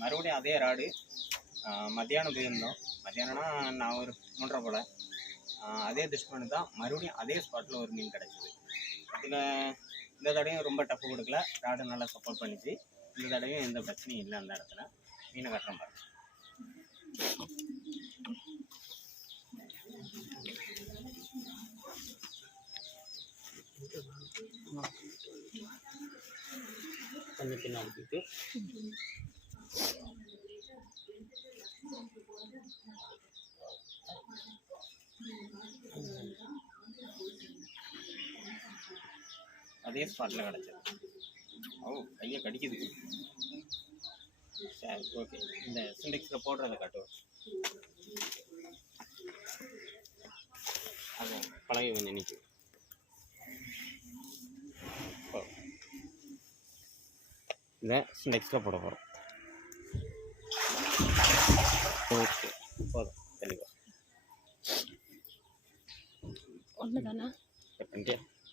மறுபடியும் அதே ராடு மத்தியானம் போயிருந்தோம். மத்தியானம்னா நான் ஒரு 3:30 போல் அதே துஷ்மனு தான் மறுபடியும் அதே ஸ்பாட்டில் ஒரு மீன் கிடச்சிது. இதில் இந்த தடவையும் ரொம்ப டஃப் கொடுக்கல, ராடு நல்லா சப்போர்ட் பண்ணிச்சு. இந்த தடவையும் எந்த பிரச்சனையும் இல்லை. அந்த இடத்துல மீனை கட்டுறோம் பாருங்க. கொஞ்சம் பின்னாடி போயிட்டு அதே ஸ்பாட்டில் கிடச்சது. கையை கடிக்குது. சரி, ஓகே. இந்த சிண்டெக்ஸில் போடுறத காட்டுவோம். அது பழகி கொஞ்சம் நிற்கும். இந்த சிண்டெக்ஸில் போட போகிறோம். ஓகே, போதும். தெளிவா ஒன்று தானே?